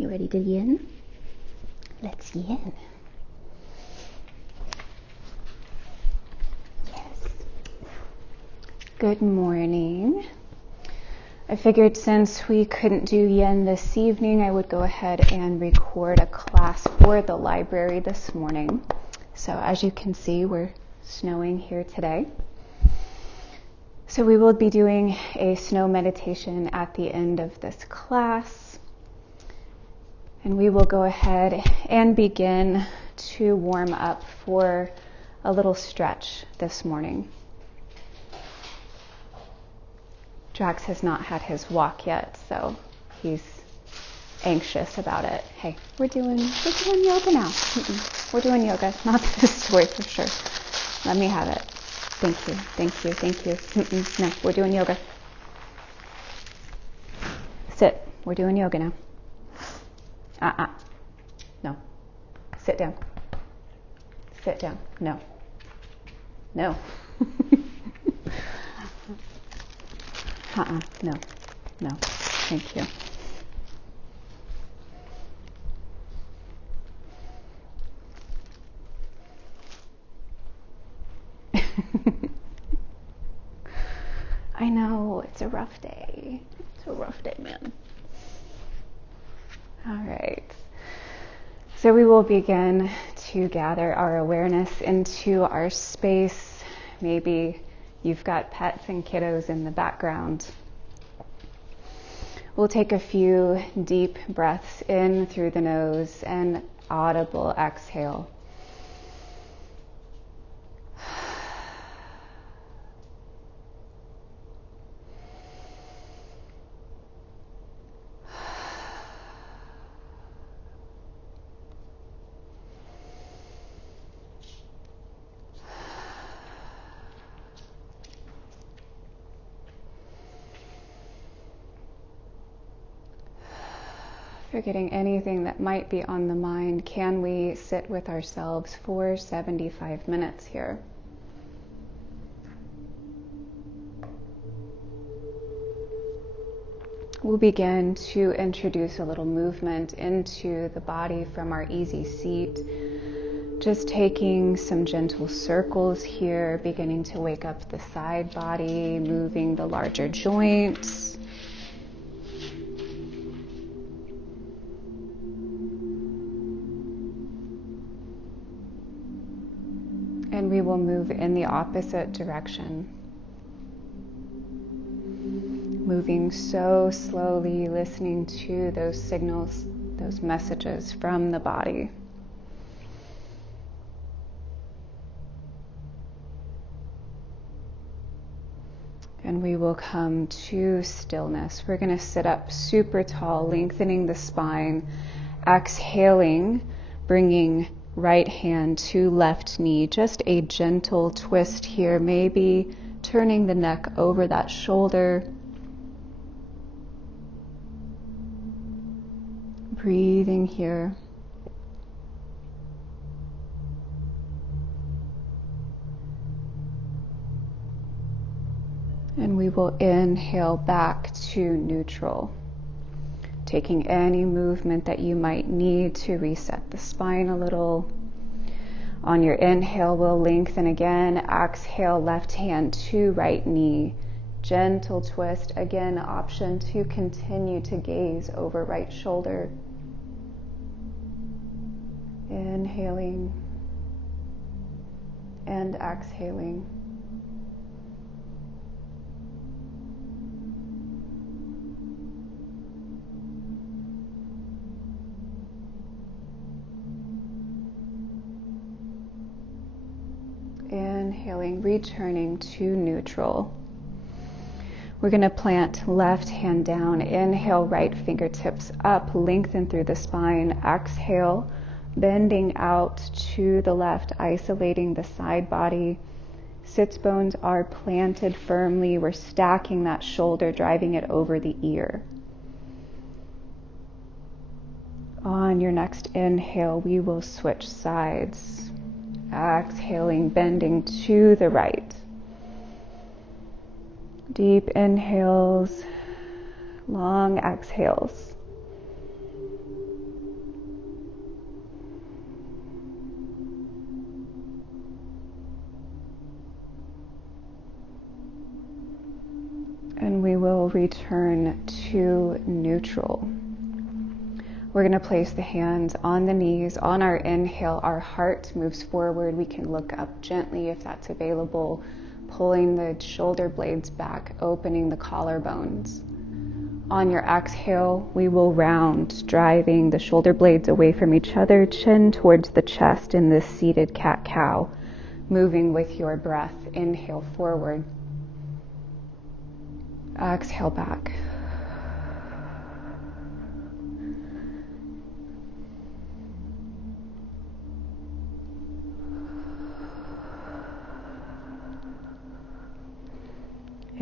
You ready to yin? Let's yin. Yes. Good morning. I figured since we couldn't do yin this evening, I would go ahead and record a class for the library this morning. So as you can see, we're snowing here today. So we will be doing a snow meditation at the end of this class. And we will go ahead and begin to warm up for a little stretch this morning. Drax has not had his walk yet, so he's anxious about it. Hey, we're doing yoga now. We're doing yoga, not this toy for sure. Let me have it. Thank you. No, we're doing yoga. Sit. We're doing yoga now. No. Sit down. No. No. No. Thank you. I know, it's a rough day. It's a rough day, man. All right. So we will begin to gather our awareness into our space. Maybe you've got pets and kiddos in the background. We'll take a few deep breaths in through the nose and audible exhale. Forgetting anything that might be on the mind, can we sit with ourselves for 75 minutes here? We'll begin to introduce a little movement into the body from our easy seat. Just taking some gentle circles here, beginning to wake up the side body, moving the larger joints. And we will move in the opposite direction. Moving so slowly, listening to those signals, those messages from the body. And we will come to stillness. We're going to sit up super tall, lengthening the spine, exhaling, bringing right hand to left knee, just a gentle twist here, maybe turning the neck over that shoulder. Breathing here. And we will inhale back to neutral. Taking any movement that you might need to reset the spine a little. On your inhale, we'll lengthen again. Exhale, left hand to right knee. Gentle twist. Again, option to continue to gaze over right shoulder. Inhaling and exhaling. Inhaling, returning to neutral. We're going to plant left hand down. Inhale, right fingertips up, lengthen through the spine. Exhale, bending out to the left, isolating the side body. Sits bones are planted firmly. We're stacking that shoulder, driving it over the ear. On your next inhale, we will switch sides. Exhaling, bending to the right. Deep inhales, long exhales. will return to neutral. We're going to place the hands on the knees. On our inhale, our heart moves forward. We can look up gently if that's available, pulling the shoulder blades back, opening the collarbones. On your exhale, we will round, driving the shoulder blades away from each other, chin towards the chest in this seated cat-cow, moving with your breath. Inhale forward. Exhale back.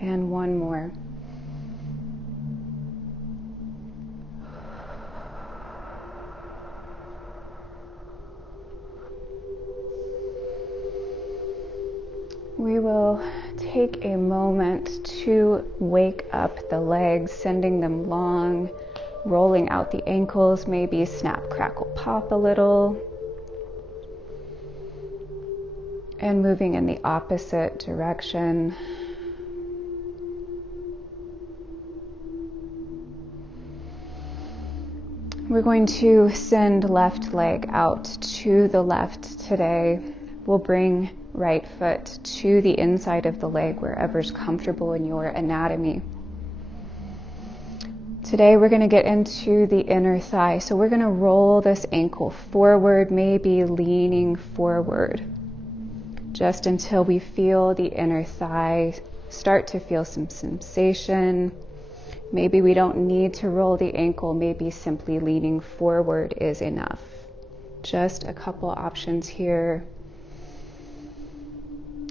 And one more. We will take a moment to wake up the legs, sending them long, rolling out the ankles, maybe snap, crackle, pop a little, and moving in the opposite direction. We're going to send left leg out to the left today. We'll bring right foot to the inside of the leg, wherever's comfortable in your anatomy. Today we're going to get into the inner thigh. So we're going to roll this ankle forward, maybe leaning forward, just until we feel the inner thigh start to feel some sensation. Maybe we don't need to roll the ankle, maybe simply leaning forward is enough. Just a couple options here.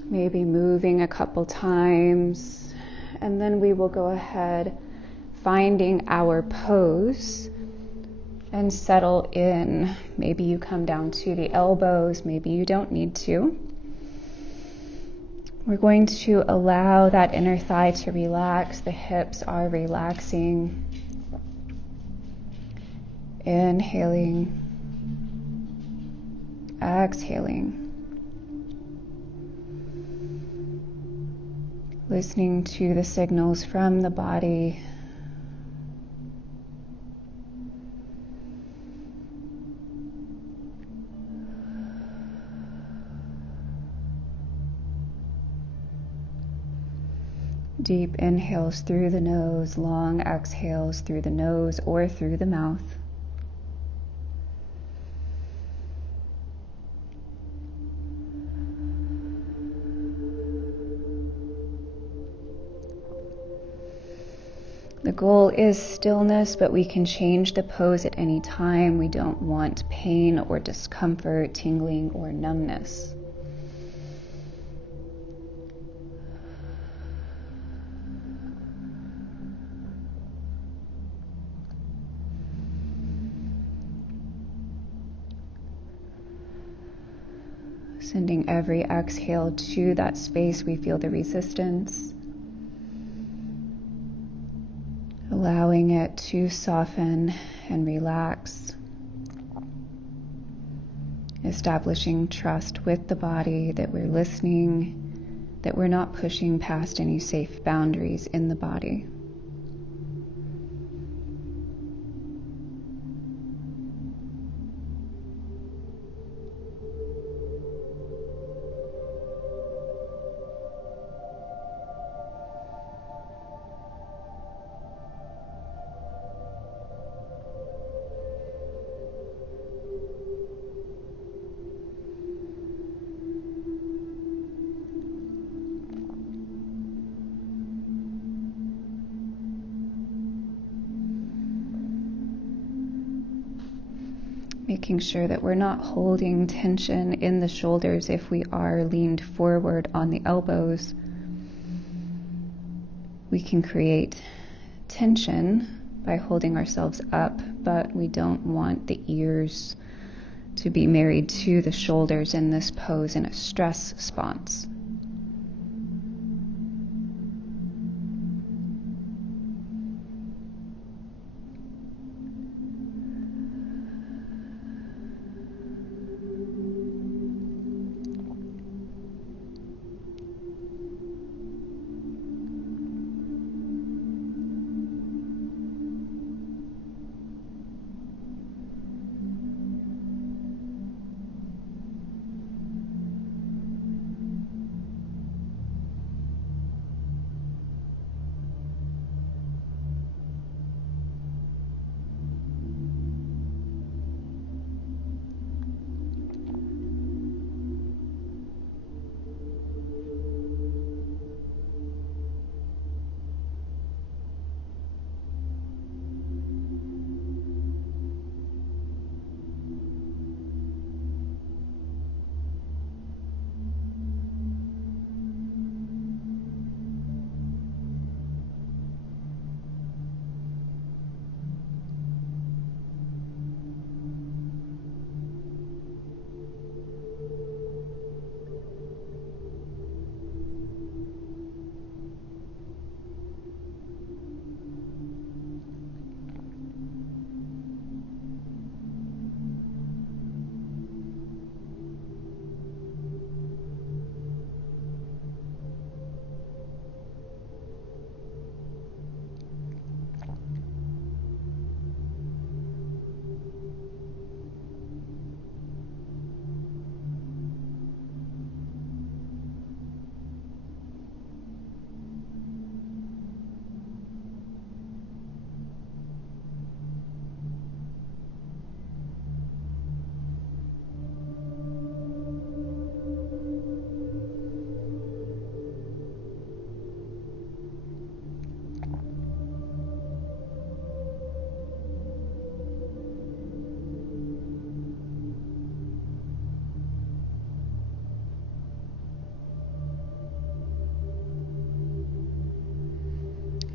Maybe moving a couple times, and then we will go ahead, finding our pose and settle in. Maybe you come down to the elbows, maybe you don't need to. We're going to allow that inner thigh to relax. The hips are relaxing. Inhaling, exhaling. Listening to the signals from the body. Deep inhales through the nose, long exhales through the nose or through the mouth. The goal is stillness, but we can change the pose at any time. We don't want pain or discomfort, tingling or numbness. Sending every exhale to that space we feel the resistance. Allowing it to soften and relax. Establishing trust with the body that we're listening, that we're not pushing past any safe boundaries in the body. Making sure that we're not holding tension in the shoulders if we are leaned forward on the elbows. We can create tension by holding ourselves up, but we don't want the ears to be married to the shoulders in this pose in a stress response.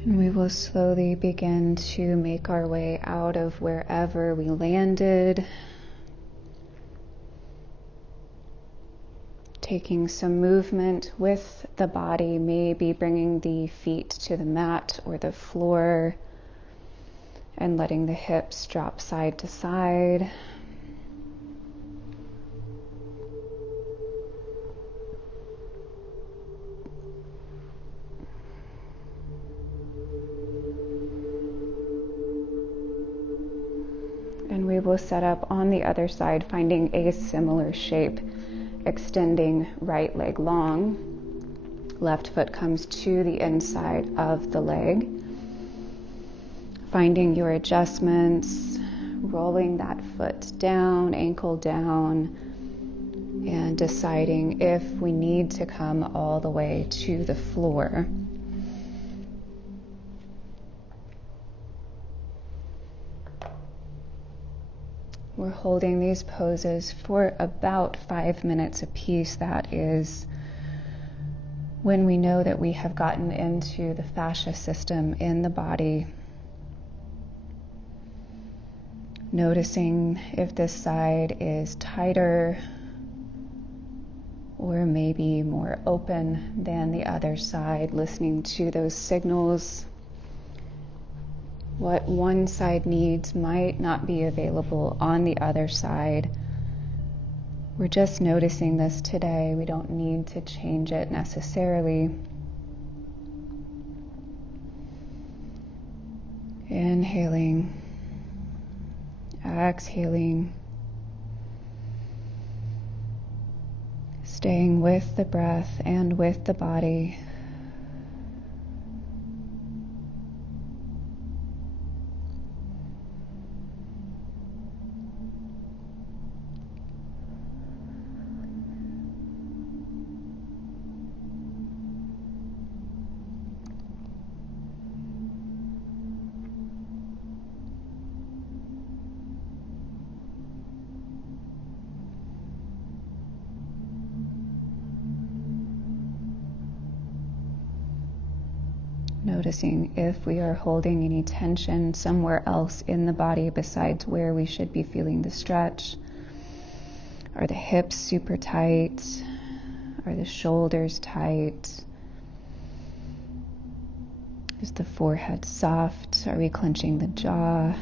And we will slowly begin to make our way out of wherever we landed, taking some movement with the body, maybe bringing the feet to the mat or the floor and letting the hips drop side to side. And we will set up on the other side, finding a similar shape, extending right leg long. Left foot comes to the inside of the leg. Finding your adjustments, rolling that foot down, ankle down, and deciding if we need to come all the way to the floor. We're holding these poses for about 5 minutes apiece. That is when we know that we have gotten into the fascia system in the body. Noticing if this side is tighter or maybe more open than the other side, listening to those signals. What one side needs might not be available on the other side. We're just noticing this today. We don't need to change it necessarily. Inhaling, exhaling, staying with the breath and with the body. Noticing if we are holding any tension somewhere else in the body besides where we should be feeling the stretch. Are the hips super tight? Are the shoulders tight? Is the forehead soft? Are we clenching the jaw?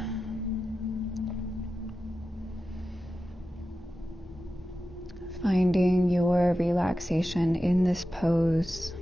Finding your relaxation in this pose.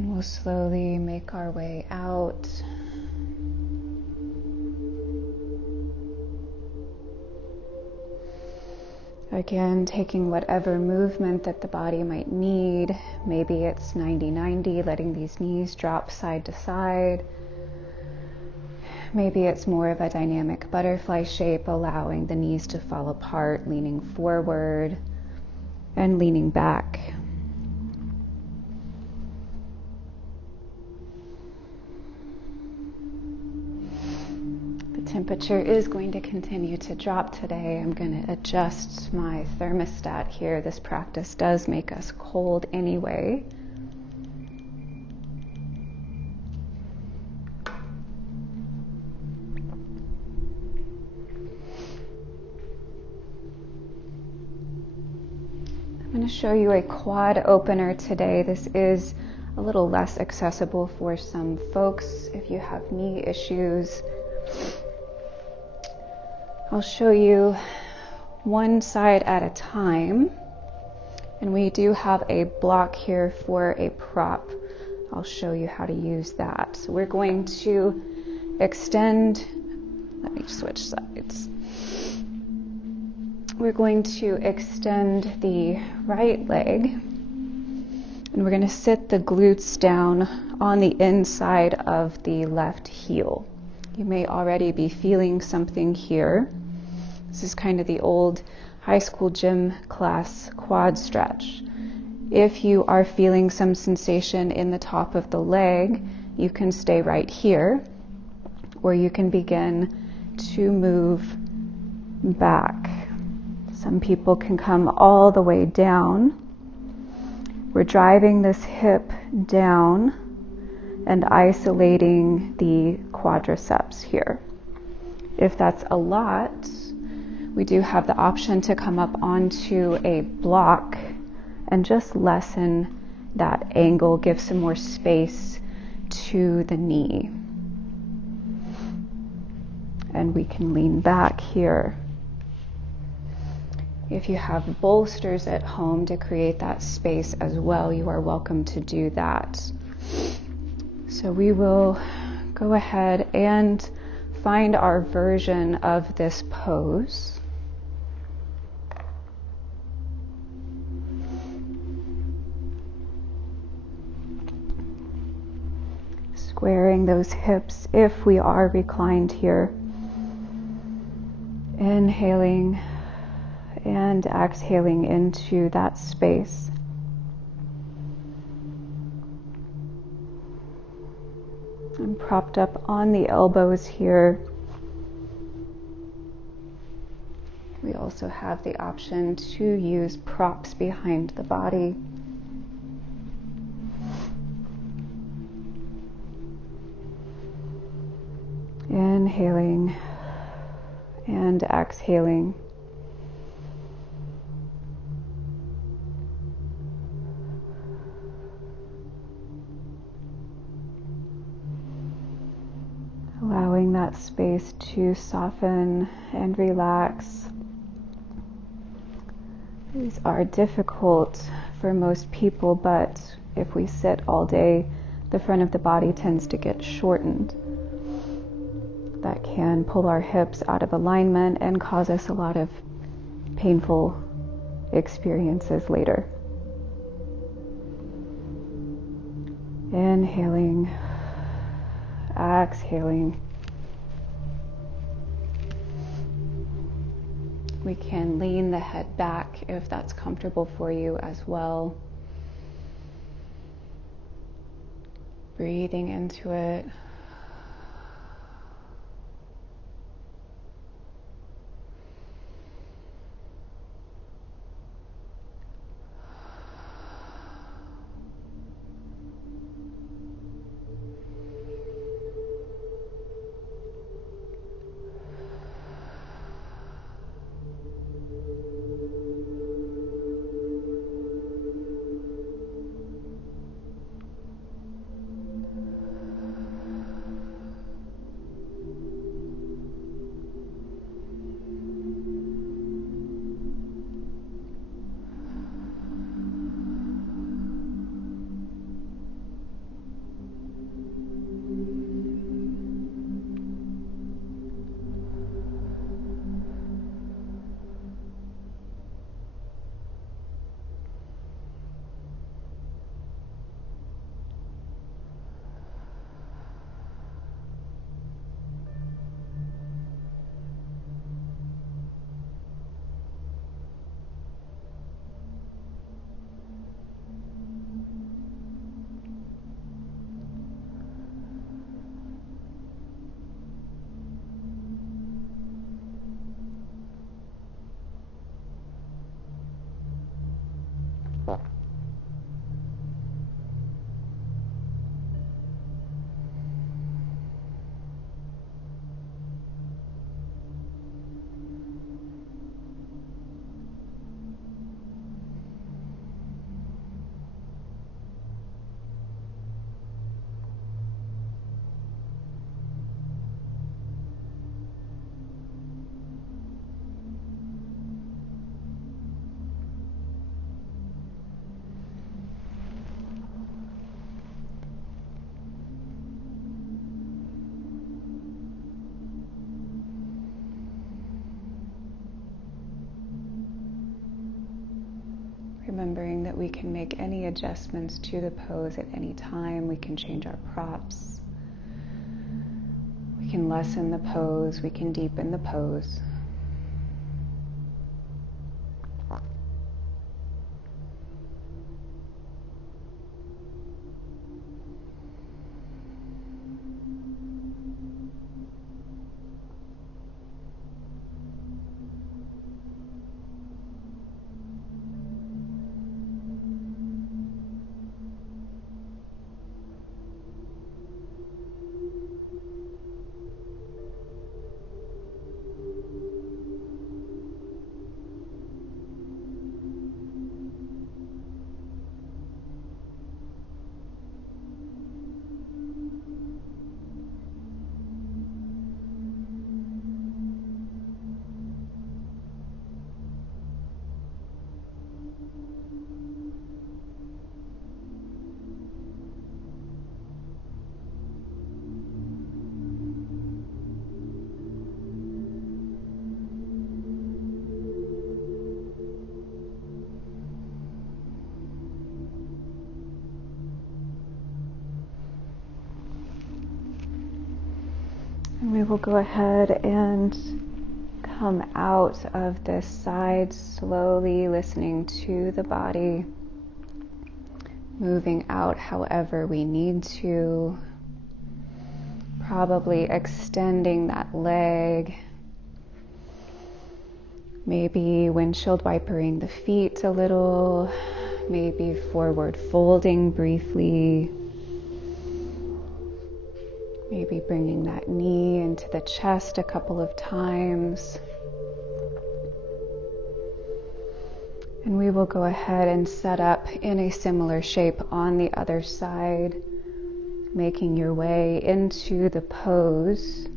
And we'll slowly make our way out. Again, taking whatever movement that the body might need. Maybe it's 90-90, letting these knees drop side to side. Maybe it's more of a dynamic butterfly shape, allowing the knees to fall apart, leaning forward and leaning back. Temperature is going to continue to drop today. I'm going to adjust my thermostat here. This practice does make us cold anyway. I'm going to show you a quad opener today. This is a little less accessible for some folks if you have knee issues. I'll show you one side at a time, and we do have a block here for a prop. I'll show you how to use that. So we're going to extend, let me switch sides. We're going to extend the right leg, and we're going to sit the glutes down on the inside of the left heel. You may already be feeling something here. This is kind of the old high school gym class quad stretch. If you are feeling some sensation in the top of the leg, you can stay right here, or you can begin to move back. Some people can come all the way down. We're driving this hip down and isolating the quadriceps here. If that's a lot, we do have the option to come up onto a block and just lessen that angle, give some more space to the knee. And we can lean back here. If you have bolsters at home to create that space as well, you are welcome to do that. So we will go ahead and find our version of this pose. Squaring those hips if we are reclined here. Inhaling and exhaling into that space. I'm propped up on the elbows here. We also have the option to use props behind the body. Inhaling and exhaling. Allowing that space to soften and relax. These are difficult for most people, but if we sit all day, the front of the body tends to get shortened. That can pull our hips out of alignment and cause us a lot of painful experiences later. Inhaling, exhaling. We can lean the head back if that's comfortable for you as well. Breathing into it. Remembering that we can make any adjustments to the pose at any time. We can change our props. We can lessen the pose. We can deepen the pose. And we will go ahead and come out of this side slowly, listening to the body, moving out however we need to, probably extending that leg, maybe windshield wipering the feet a little, maybe forward folding briefly. Maybe bringing that knee into the chest a couple of times. And we will go ahead and set up in a similar shape on the other side, making your way into the pose.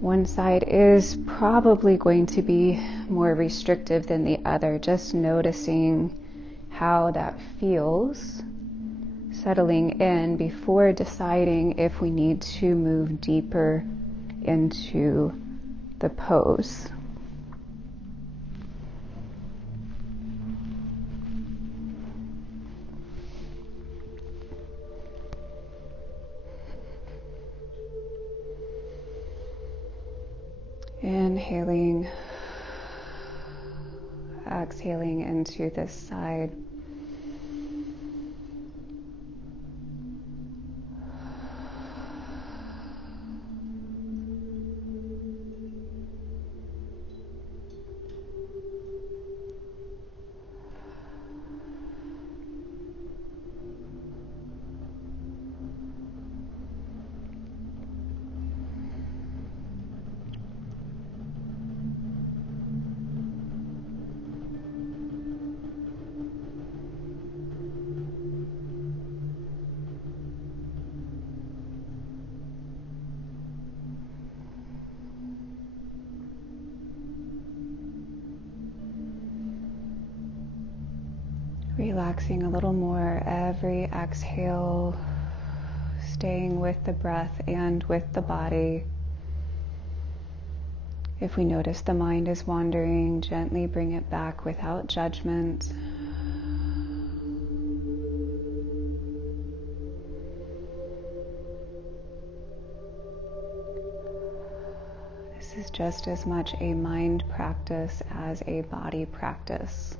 One side is probably going to be more restrictive than the other, just noticing how that feels. Settling in before deciding if we need to move deeper into the pose. Inhaling, exhaling into this side. Relaxing a little more every exhale, staying with the breath and with the body. If we notice the mind is wandering, gently bring it back without judgment. This is just as much a mind practice as a body practice.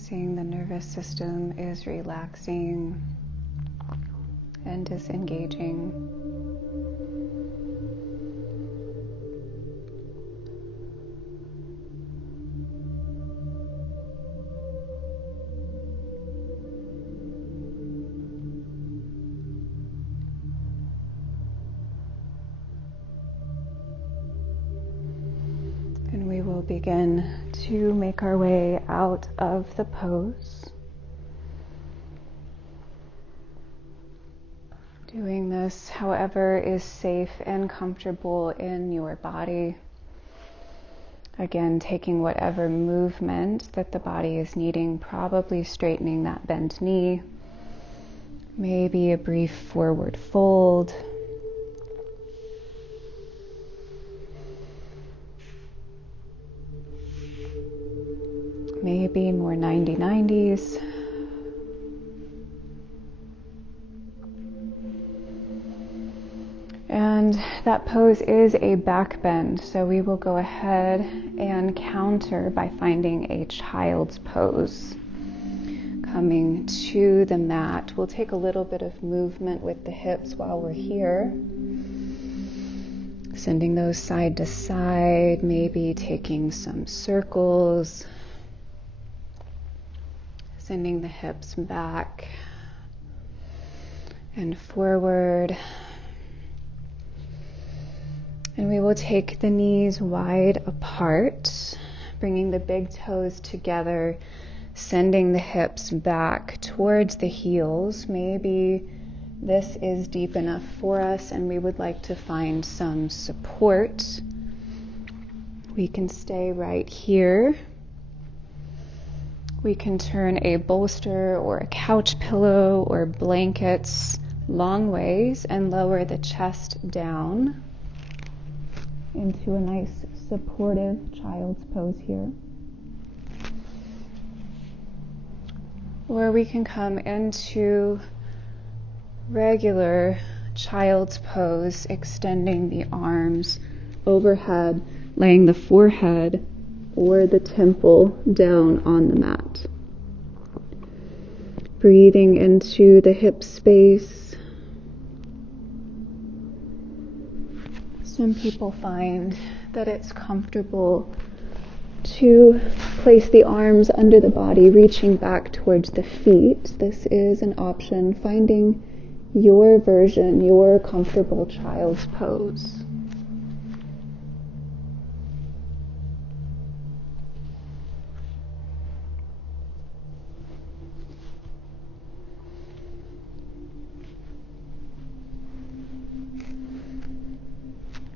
Noticing the nervous system is relaxing and disengaging. And we will begin to make our way out of the pose. Doing this, however, is safe and comfortable in your body. Again, taking whatever movement that the body is needing, probably straightening that bent knee, maybe a brief forward fold. Maybe more 90-90s. And that pose is a back bend, so we will go ahead and counter by finding a child's pose. Coming to the mat, we'll take a little bit of movement with the hips while we're here. Sending those side to side, maybe taking some circles. Sending the hips back and forward. And we will take the knees wide apart, bringing the big toes together, sending the hips back towards the heels. Maybe this is deep enough for us and we would like to find some support. We can stay right here. We can turn a bolster or a couch pillow or blankets long ways and lower the chest down into a nice supportive child's pose here. Or we can come into regular child's pose, extending the arms overhead, laying the forehead or the temple down on the mat. Breathing into the hip space. Some people find that it's comfortable to place the arms under the body, reaching back towards the feet. This is an option, finding your version, your comfortable child's pose.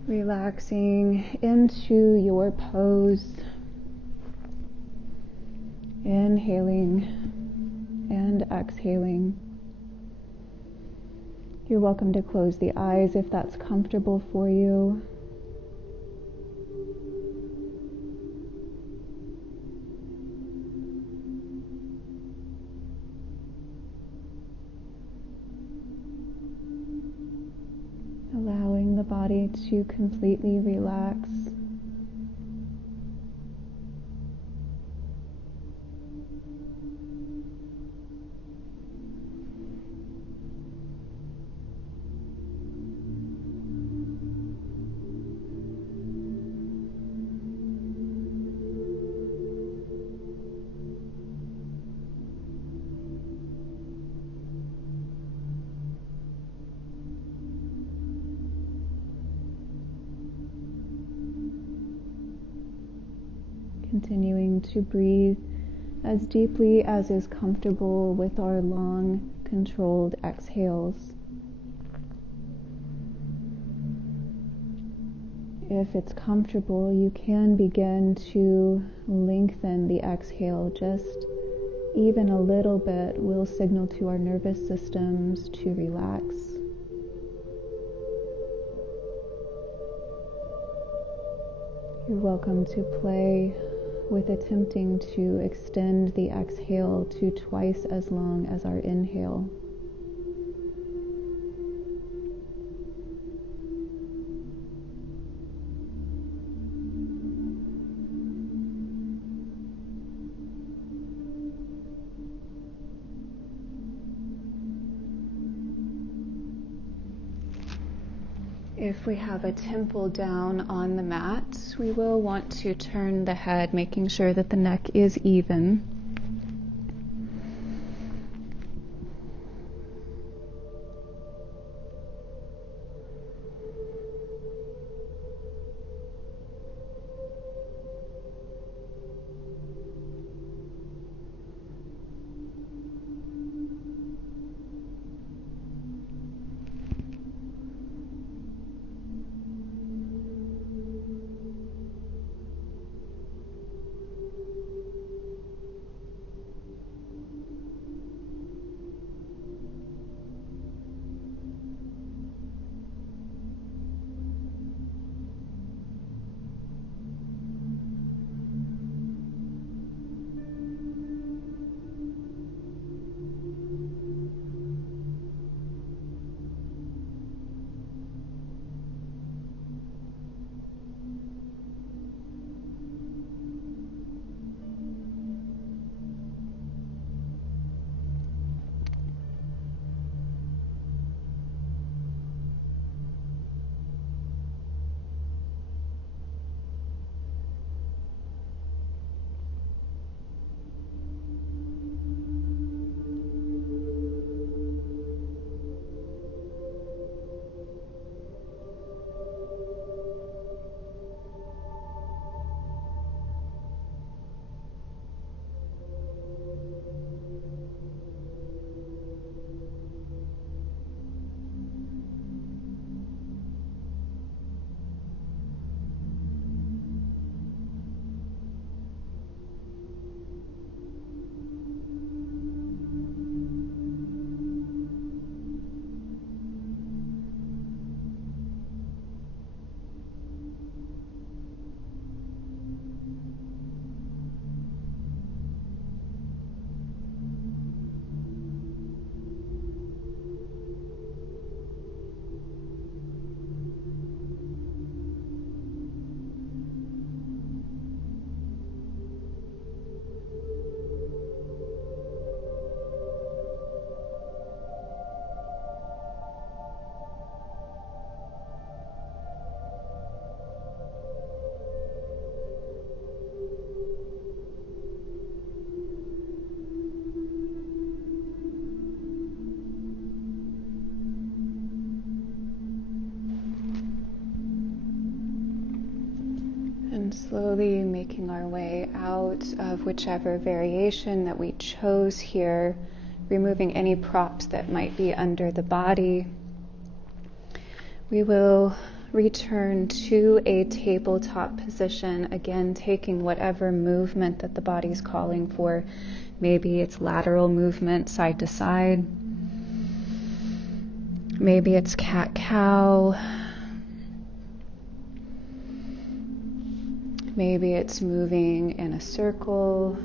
Relaxing into your pose, inhaling and exhaling. You're welcome to close the eyes if that's comfortable for you. Allowing the body to completely relax. Continuing to breathe as deeply as is comfortable with our long, controlled exhales. If it's comfortable, you can begin to lengthen the exhale. Just even a little bit will signal to our nervous systems to relax. You're welcome to play with attempting to extend the exhale to twice as long as our inhale. If we have a temple down on the mat, we will want to turn the head, making sure that the neck is even. And slowly making our way out of whichever variation that we chose here, removing any props that might be under the body. We will return to a tabletop position, again taking whatever movement that the body's calling for. Maybe it's lateral movement, side to side. Maybe it's cat-cow. Maybe it's moving in a circle.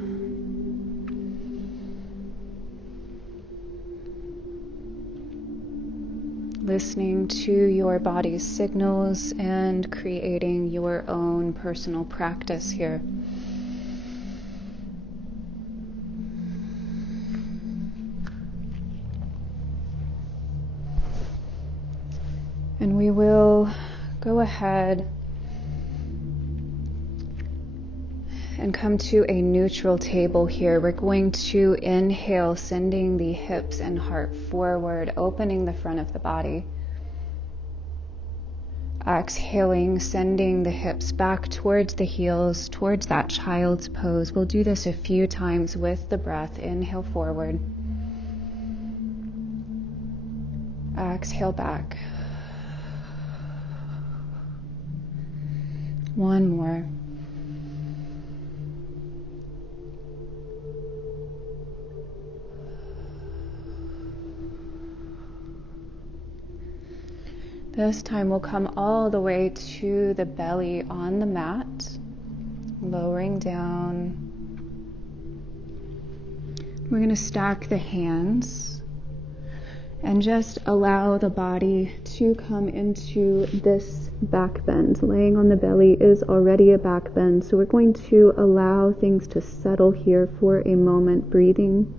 Listening to your body's signals and creating your own personal practice here. And we will go ahead and come to a neutral table here. We're going to inhale, sending the hips and heart forward, opening the front of the body. Exhaling, sending the hips back towards the heels, towards that child's pose. We'll do this a few times with the breath. Inhale forward. Exhale back. One more. This time we'll come all the way to the belly on the mat, lowering down. We're going to stack the hands and just allow the body to come into this back bend. Laying on the belly is already a back bend, so we're going to allow things to settle here for a moment, breathing.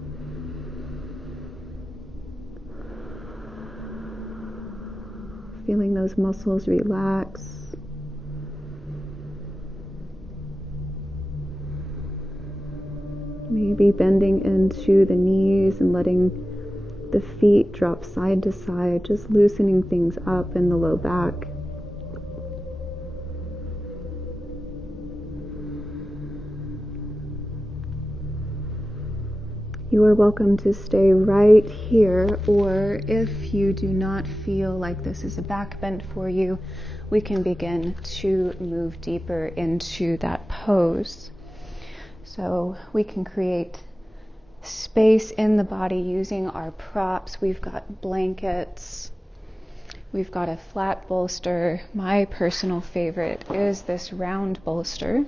feeling those muscles relax. Maybe bending into the knees and letting the feet drop side to side, just loosening things up in the low back. You are welcome to stay right here, or if you do not feel like this is a back bend for you, we can begin to move deeper into that pose. So we can create space in the body using our props. We've got blankets. We've got a flat bolster. My personal favorite is this round bolster.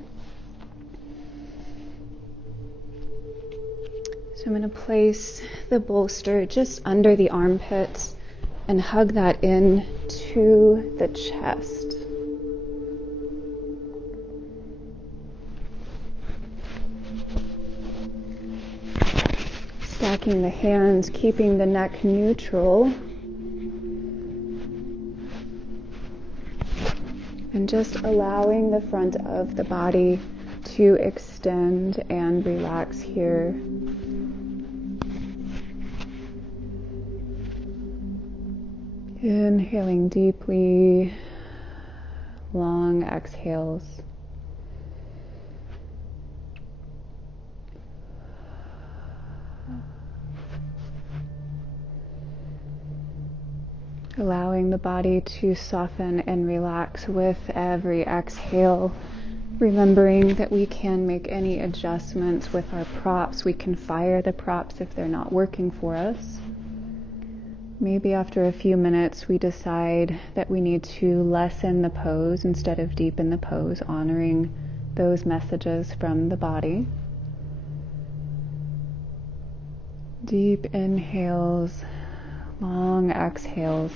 So I'm going to place the bolster just under the armpits and hug that in to the chest. Stacking the hands, keeping the neck neutral. And just allowing the front of the body to extend and relax here. Inhaling deeply, long exhales. Allowing the body to soften and relax with every exhale. Remembering that we can make any adjustments with our props. We can fire the props if they're not working for us. Maybe after a few minutes we decide that we need to lessen the pose instead of deepen the pose, honoring those messages from the body. Deep inhales, long exhales.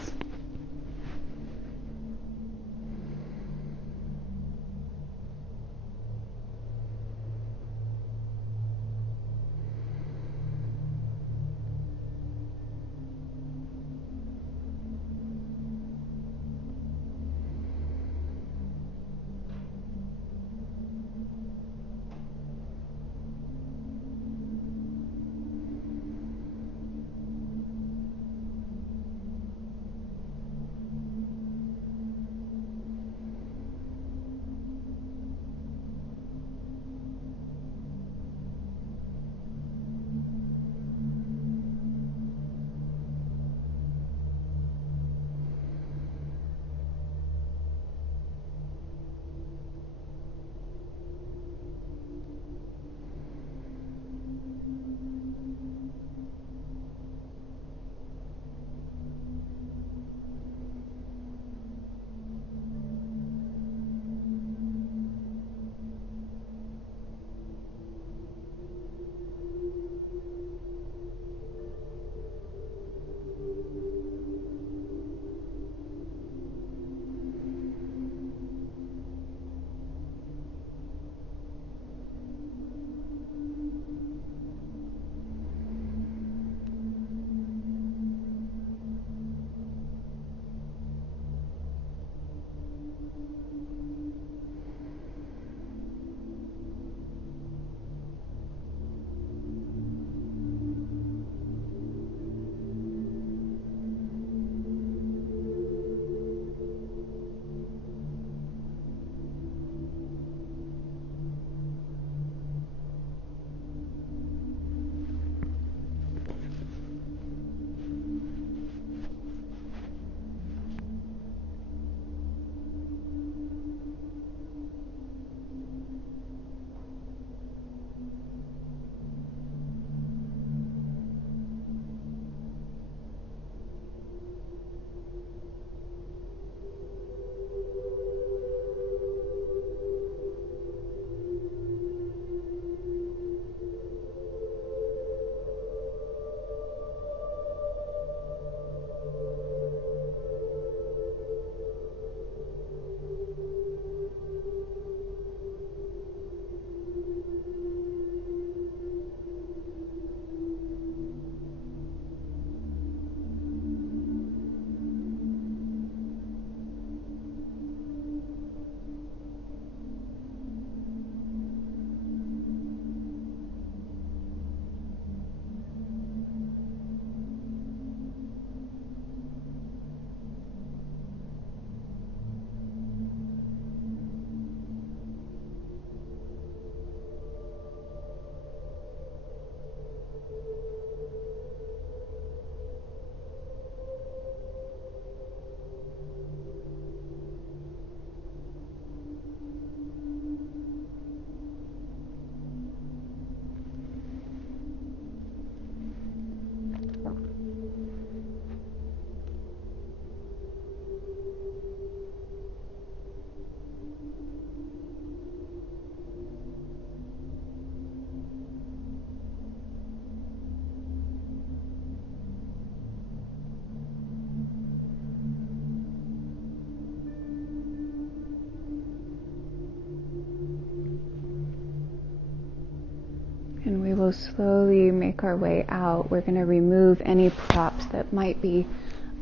we'll slowly make our way out. We're going to remove any props that might be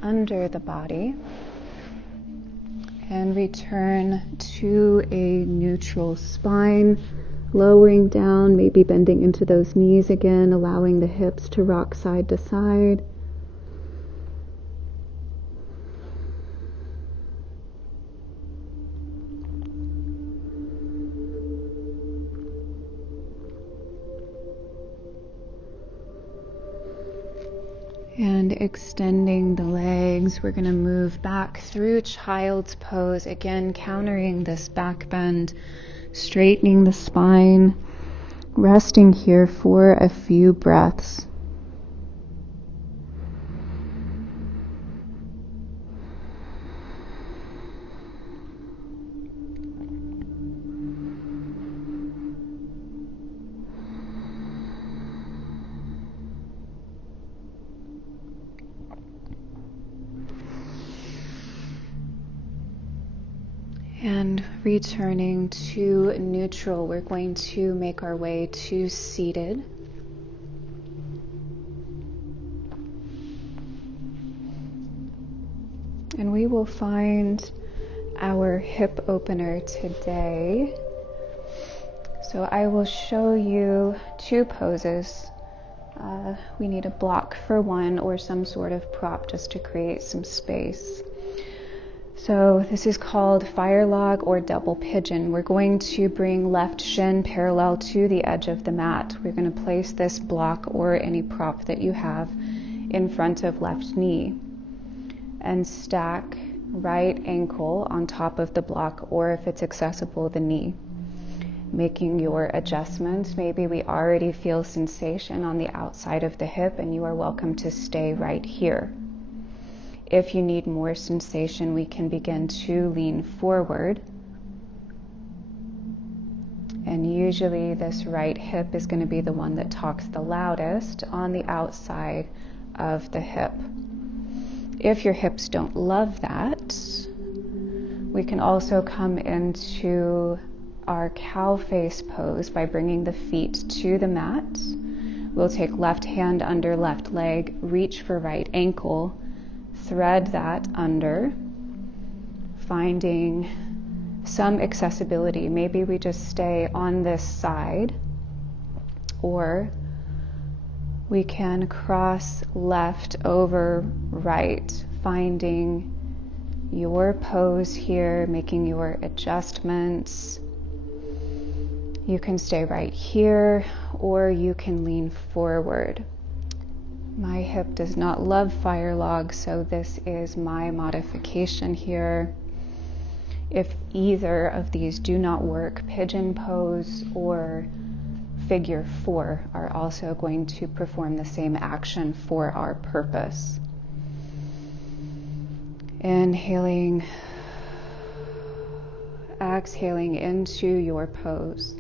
under the body and return to a neutral spine, lowering down, maybe bending into those knees again, allowing the hips to rock side to side. And extending the legs, we're going to move back through child's pose, again countering this back bend, straightening the spine, resting here for a few breaths. And returning to neutral, we're going to make our way to seated. And we will find our hip opener today. So I will show you two poses. We need a block for one or some sort of prop just to create some space. So this is called fire log or double pigeon. We're going to bring left shin parallel to the edge of the mat. We're going to place this block or any prop that you have in front of left knee and stack right ankle on top of the block, or if it's accessible, the knee. Making your adjustments. Maybe we already feel sensation on the outside of the hip and you are welcome to stay right here. If you need more sensation, we can begin to lean forward. And usually this right hip is going to be the one that talks the loudest on the outside of the hip. If your hips don't love that, we can also come into our cow face pose by bringing the feet to the mat. We'll take left hand under left leg, reach for right ankle, thread that under, finding some accessibility. Maybe we just stay on this side, or we can cross left over right, finding your pose here, making your adjustments. You can stay right here, or you can lean forward. My hip does not love fire log, so this is my modification here. If either of these do not work, pigeon pose or figure 4 are also going to perform the same action for our purpose. Inhaling, exhaling into your pose.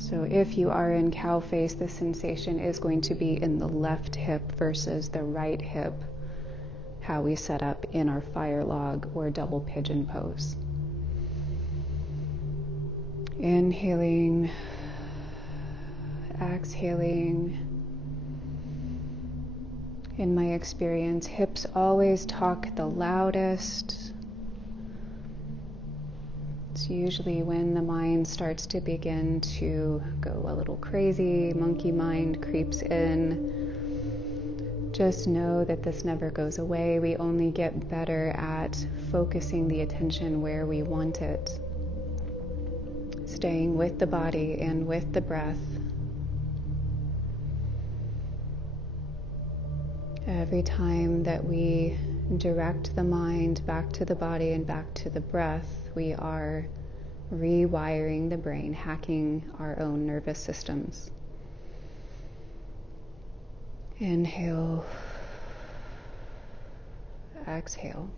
So if you are in cow face, the sensation is going to be in the left hip versus the right hip, how we set up in our fire log or double pigeon pose. Inhaling, exhaling. In my experience, hips always talk the loudest. It's usually when the mind starts to begin to go a little crazy, monkey mind creeps in. Just know that this never goes away. We only get better at focusing the attention where we want it. Staying with the body and with the breath. Every time that we direct the mind back to the body and back to the breath, we are rewiring the brain, hacking our own nervous systems. Inhale, exhale.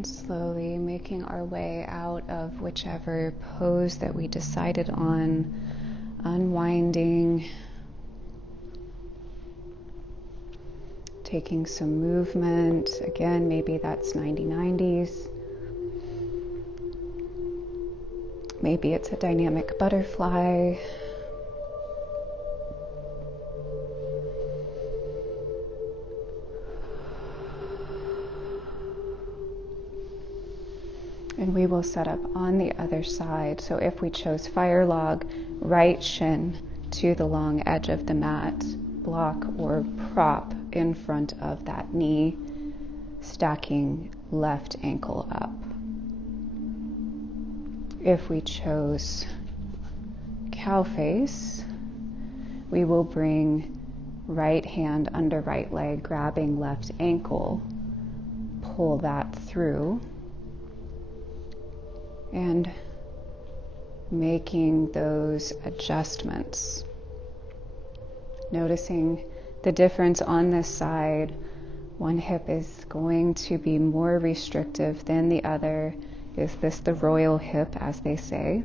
And slowly making our way out of whichever pose that we decided on, unwinding, taking some movement. Again, maybe that's 90-90s. Maybe it's a dynamic butterfly. And we will set up on the other side. So if we chose fire log, right shin to the long edge of the mat, block or prop in front of that knee, stacking left ankle up. If we chose cow face, we will bring right hand under right leg, grabbing left ankle, pull that through, and making those adjustments. Noticing the difference on this side. One hip is going to be more restrictive than the other. Is this the royal hip, as they say?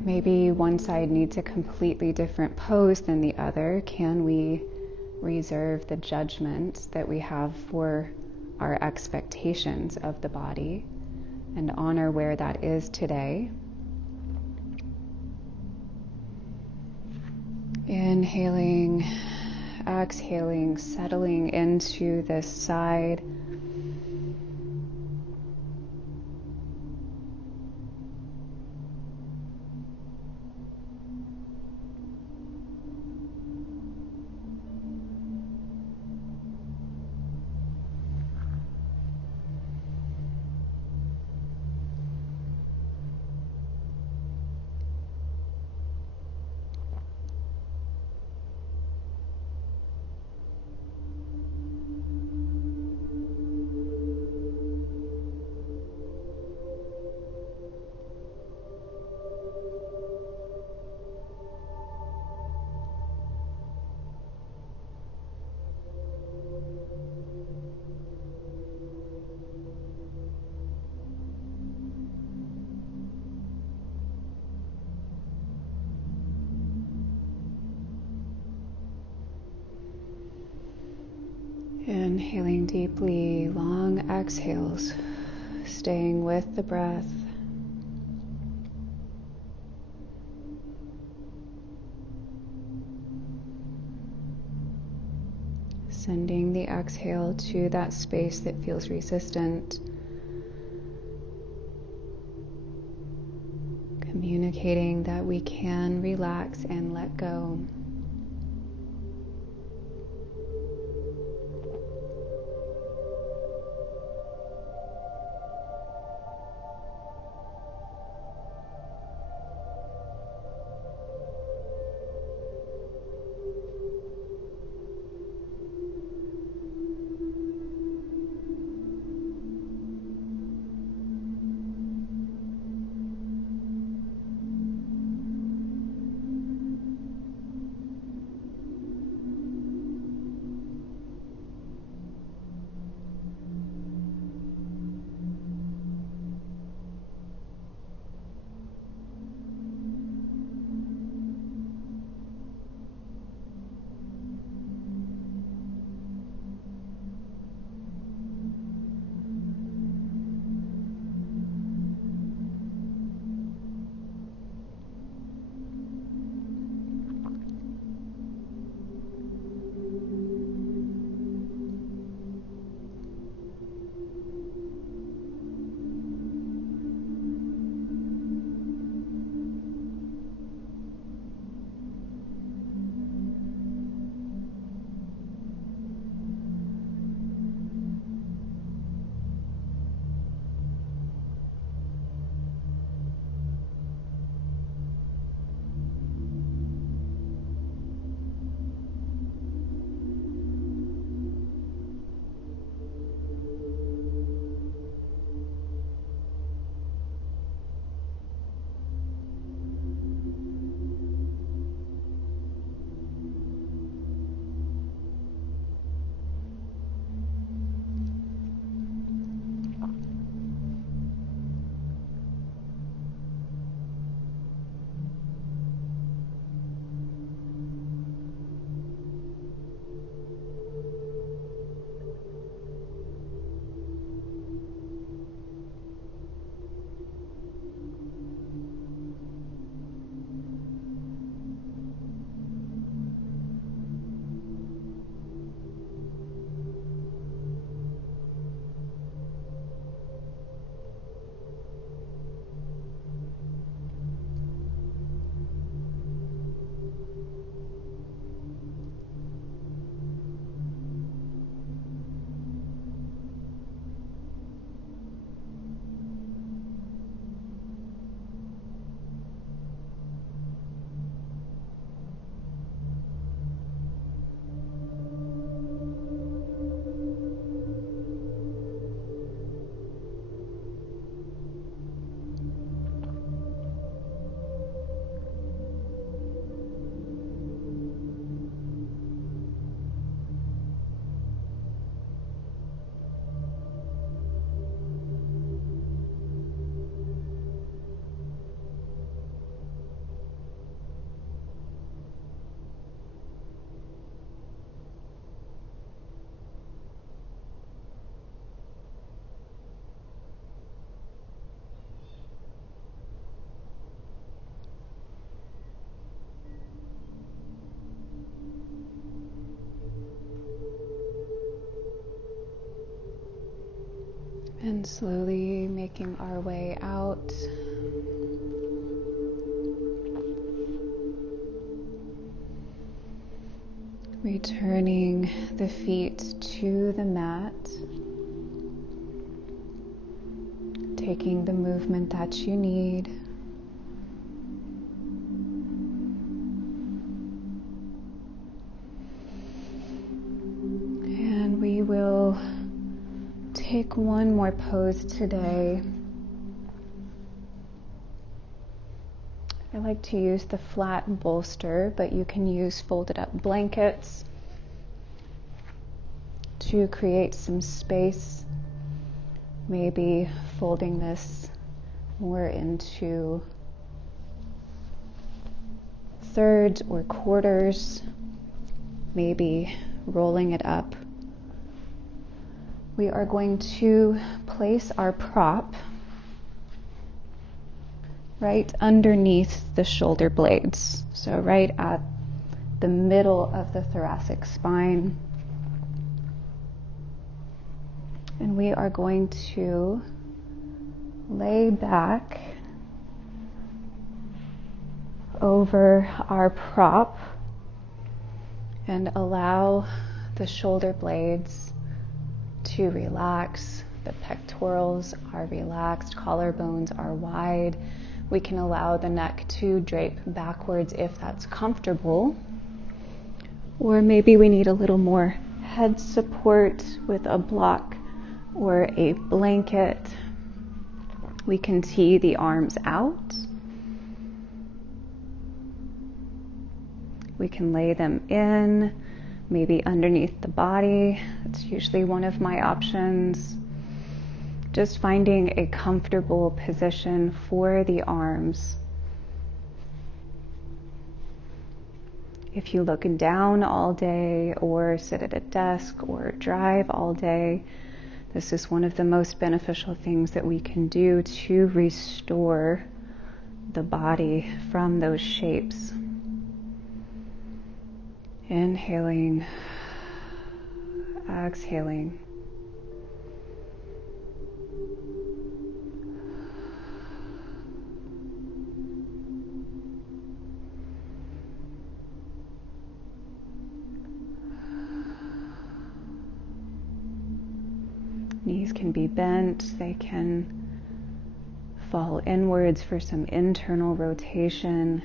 Maybe one side needs a completely different pose than the other. Can we reserve the judgment that we have for our expectations of the body and honor where that is today? Inhaling, exhaling, settling into this side. Inhaling deeply, long exhales, staying with the breath. Sending the exhale to that space that feels resistant. Communicating that we can relax and let go. And slowly making our way out. Returning the feet to the mat. Taking the movement that you need. And we will take one more pose today. I like to use the flat bolster, but you can use folded up blankets to create some space. Maybe folding this more into thirds or quarters, maybe rolling it up. We are going to place our prop right underneath the shoulder blades, so right at the middle of the thoracic spine. And we are going to lay back over our prop and allow the shoulder blades to relax. The pectorals are relaxed, collarbones are wide. We can allow the neck to drape backwards if that's comfortable. Or maybe we need a little more head support with a block or a blanket. We can tee the arms out. We can lay them in, maybe underneath the body. That's usually one of my options. Just finding a comfortable position for the arms. If you look down all day or sit at a desk or drive all day, this is one of the most beneficial things that we can do to restore the body from those shapes. Inhaling, exhaling. Knees can be bent, they can fall inwards for some internal rotation.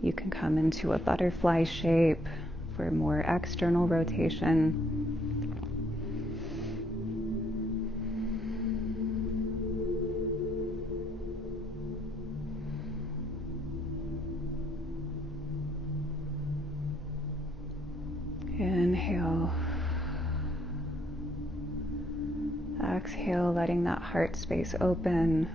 You can come into a butterfly shape for more external rotation. Inhale. Exhale, letting that heart space open.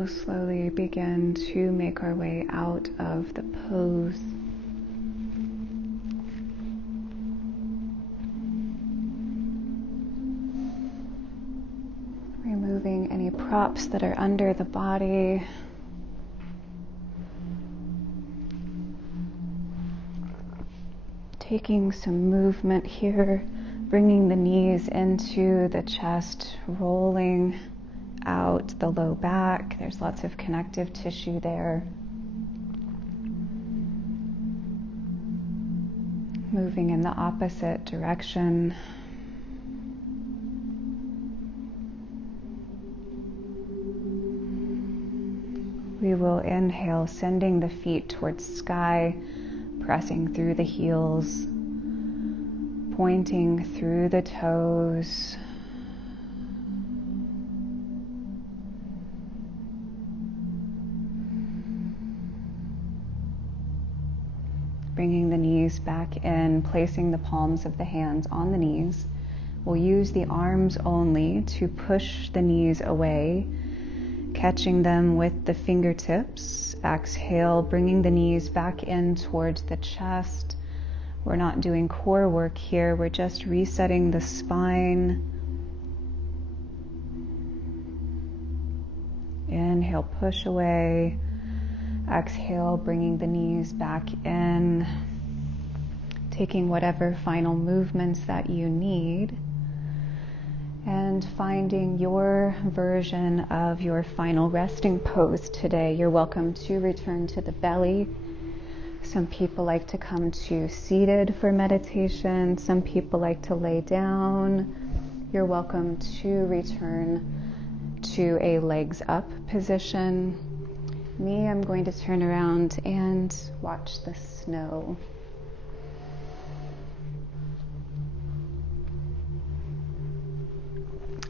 We'll slowly begin to make our way out of the pose. Removing any props that are under the body. Taking some movement here, bringing the knees into the chest, rolling out the low back. There's lots of connective tissue there. Moving in the opposite direction. We will inhale, sending the feet towards sky, pressing through the heels, pointing through the toes. Bringing the knees back in, placing the palms of the hands on the knees. We'll use the arms only to push the knees away, catching them with the fingertips. Exhale, bringing the knees back in towards the chest. We're not doing core work here, we're just resetting the spine. Inhale, push away. Exhale, bringing the knees back in. Taking whatever final movements that you need. And finding your version of your final resting pose today. You're welcome to return to the belly. Some people like to come to seated for meditation. Some people like to lay down. You're welcome to return to a legs up position. Me, I'm going to turn around and watch the snow.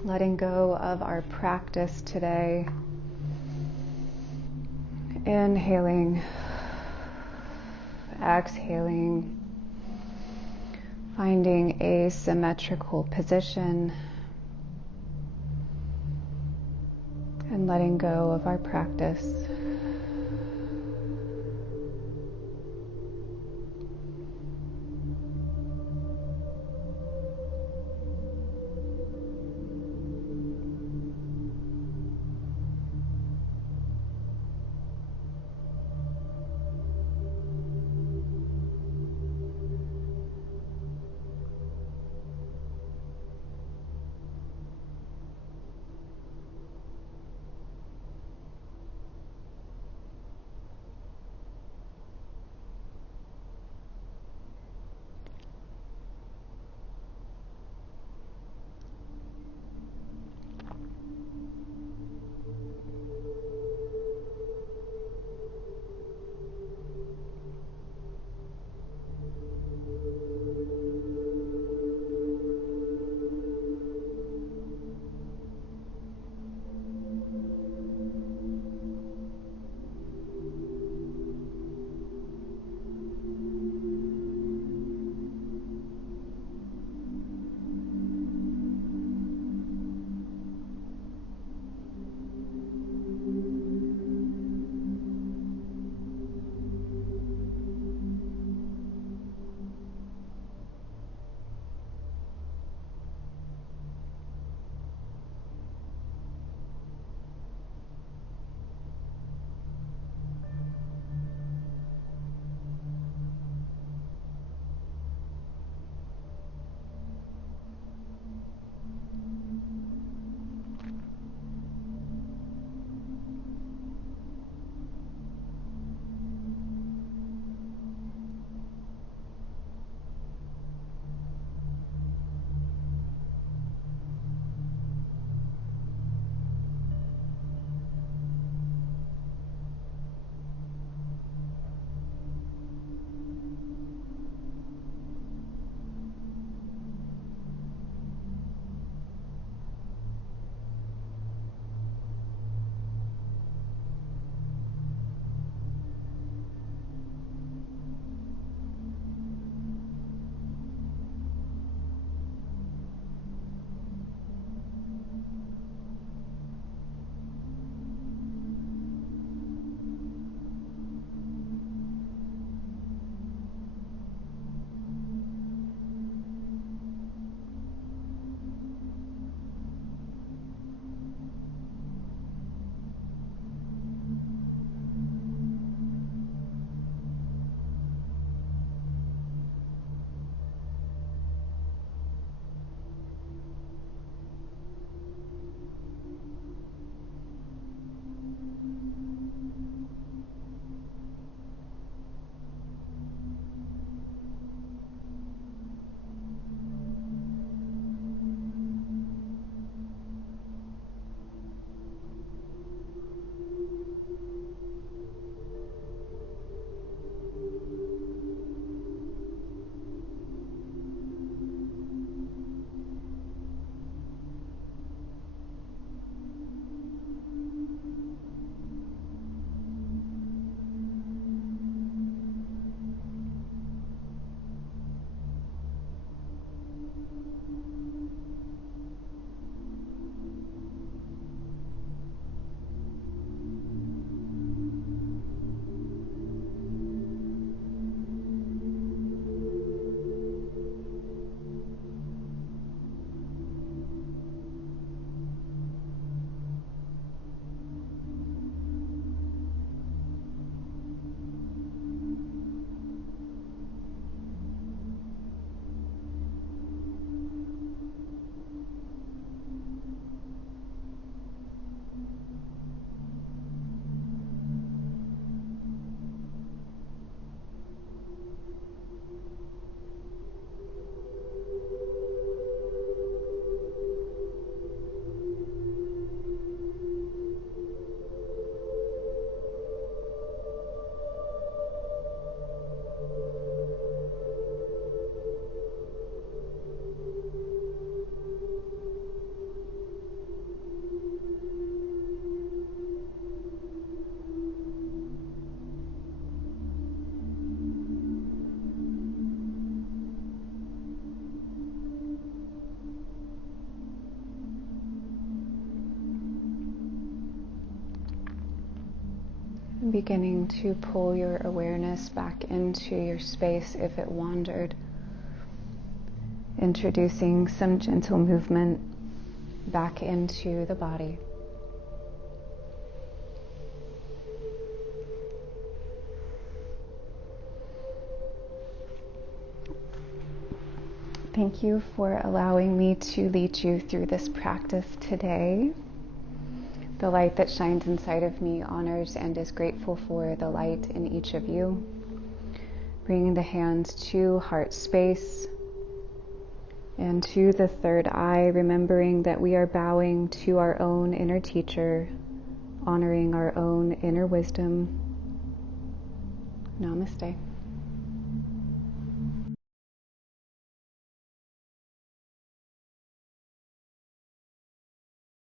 Letting go of our practice today. Inhaling, exhaling, finding a symmetrical position, and letting go of our practice. Beginning to pull your awareness back into your space if it wandered. Introducing some gentle movement back into the body. Thank you for allowing me to lead you through this practice today. The light that shines inside of me honors and is grateful for the light in each of you. Bringing the hands to heart space and to the third eye, remembering that we are bowing to our own inner teacher, honoring our own inner wisdom. Namaste.